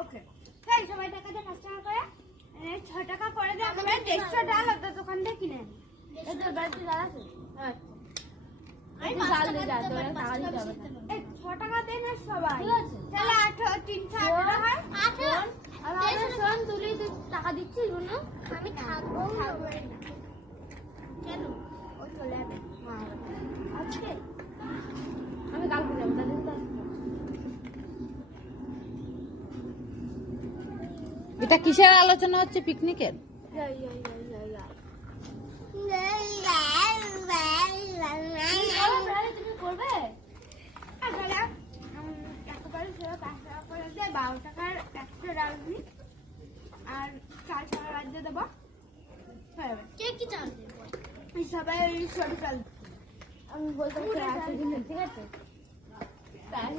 ওকে তাই সবাই টাকা দিয়ে 5 টাকা করে 6 টাকা করে দিয়ে আমরা 150 ডাল ওদের দোকান থেকে কিনে আনি এই তো বাড়িতে ডাল আছে আমি ডাল দিয়ে যা তোরা টাকা দিতে হবে এই 6 টাকা দেন না সবাই ঠিক আছে তাহলে 3 8 হয় 8 আর আমাদের শোন তুই টাকা দিচ্ছিস বলু আমি থাকবো না কেন ও চলে যাবে মা আজকে আমি কালকে যাবো তাহলে তো এটা কিসের আলোচনা হচ্ছে পিকনিকের? তুমি করবে তাহলে একেবারে সেরা 5 টাকা করে দিয়ে 12 টাকার একটা ডাল দিই আর 4 টাকা রাজ্যে দেবো কে কি চাল সবাই সরু চাল আমি বলতে ঠিক আছে তাই